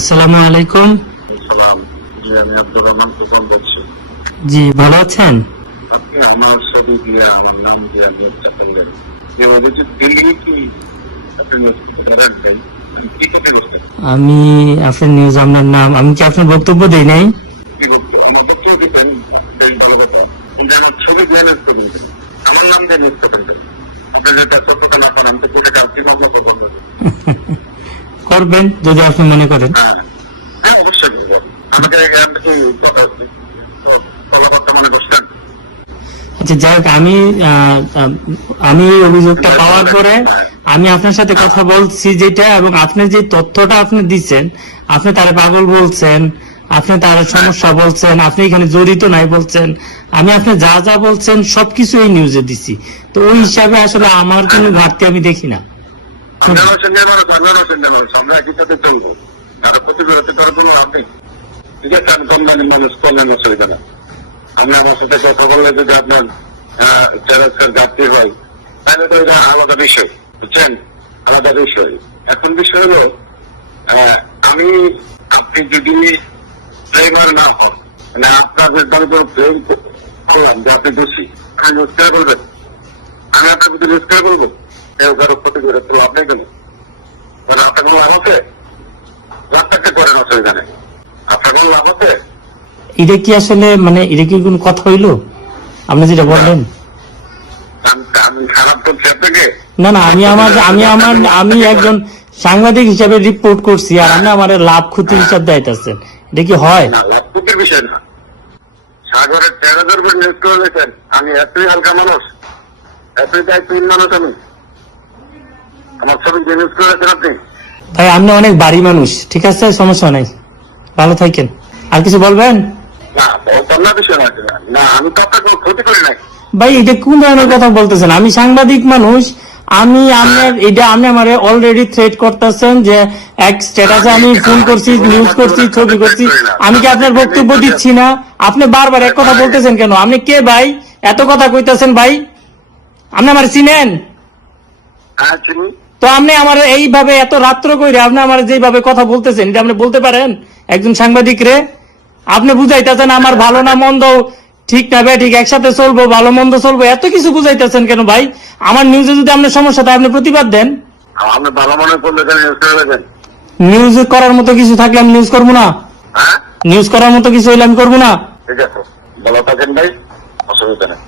আসসালামু আলাইকুম। সালাম। জি, আমি আব্দুর রহমান তুফান বলছি। জি, ভালো আছেন? আপনি আমার ছবি দিয়ে আমার নাম দিয়ে আমি একটা করলেন যে ওদের যে দিল্লি কি আপনি রাখবেন কি করতে বলবেন? আমি আপনার নিউজ, আপনার নাম, আমি কি আপনার বক্তব্য দেই নাই? কি বলতে আমার পত্র দিতেন ভালো কথা, কিন্তু আমার ছবি দিয়ে নিউজ করবেন, আমার নাম দিয়ে নিউজ করবেন। আপনার যেটা সত্যতা না করেন তো সেটা কালকে আমরা করবেন। করবেন যদি আপনি মনে করেন। হ্যাঁ হ্যাঁ, অবশ্যই করবেন। আমাকে কি ফলো করতে মনে করছেন? আচ্ছা, যাই হোক, আমি এই অভিযোগটা পাওয়ার পরে আমি আপনার সাথে কথা বলছি যেটা, এবং আপনি যে তথ্যটা আপনি দিচ্ছেন, আপনি তারা পাগল বলছেন, আপনি তার সমস্যা বলছেন, আপনি এখানে জড়িত নাই বলছেন, আমি আপনি যা যা বলছেন সবকিছু এই নিউজে দিছি। তো ওই হিসাবে আসলে আমার কোনো ঘাটতি আমি দেখি না। আমরা একই সাথে চলবো, আর প্রতিবিরতি করার জন্য আপনি ঠিক আছে, আমি কম দামি মানুষ করলেন, অসুবিধা না। আমি আমার সাথে কথা বললে যদি আপনার চ্যালেঞ্জের ঘাটতি হয় তাহলে তো এটা আলাদা বিষয়, বুঝছেন, আলাদা বিষয়। এখন বিষয় হলো আমি আপনি যদি ড্রাইভার না হন, মানে আপনার আমি কোনো প্রেম করলাম যে আপনি দোষী, আপনি রোজগার করবেন, আমি আপনার প্রতি রোজগার করবো, কেউ কারো প্রতিবিরতি লাভ নেই কেন? মানে আপনার কোনো লাভ আছে? লাভ থাকতে পারেন, অসুবিধা নেই। আপনার কোনো লাভ আছে? এটা কি আসলে, মানে এটা কি কোনো কথা হইলো আপনি যেটা বললেন? আমি খারাপ করছি আপনাকে? না না, আমি একজন সাংবাদিক হিসাবে রিপোর্ট করছি, আর আপনি আমার লাভ ক্ষতি হিসাব দিতেছেন, এটা কি হয়? না, লাভ ক্ষতির বিষয় না। সাগরের তেরো ধরবেন নিউজ করে দিয়েছেন, আমি এতই হালকা মানুষ, এতই দায়িত্বহীন মানুষ আমি। আমার ছবি যে নিউজ করেছেন আপনি। ভাই, আপনি অনেক বাড়ি মানুষ, ঠিক আছে, সমস্যা নাই, ভালো থাকেন। আর কিছু বলবেন? না, অন্য বিষয় না। না, আমি তো আপনার কোনো ক্ষতি করি নাই। ভাই, এটা কোন ধরনের কথা বলতেছেন? আমি সাংবাদিক মানুষ, আমি আপনি আমারে অলরেডি থ্রেট করতেছেন যে এক স্ট্যাটাসে আমি ফোন করছি, নিউজ করছি, ছবি করছি। আমি কি আপনার বক্তব্য দিচ্ছি না? আপনি বারবার এক কথা বলতেছেন কেন? আপনি কে ভাই? এত কথা কইতেছেন ভাই? আপনি আমার চিনেন? হ্যাঁ, চিনি। তো আপনি আমার এইভাবে এত রাত্র কইরে আপনি আমার যেভাবে কথা বলতেছেন, এটা আপনি বলতে পারেন একজন সাংবাদিক রে? আপনি বুঝাইতেছেন আমার ভালো না মন্দ, ঠিক না বে ঠিক, একসাথে চলবো, ভালো মন্দ চলবো, এত কিছু বুঝাইতেছেন কেন ভাই? আমার নিউজে যদি আপনার সমস্যা থাকে আপনি প্রতিবাদ দেন। আপনি ভালো মনে করলে নিউজ করে দেবেন। নিউজ করার মতো কিছু থাকলে আমি নিউজ করবো না? হ্যাঁ, নিউজ করার মতো কিছু হইলে আমি করবো না? ঠিক আছে, ভালো থাকেন ভাই, অসুবিধা নেই।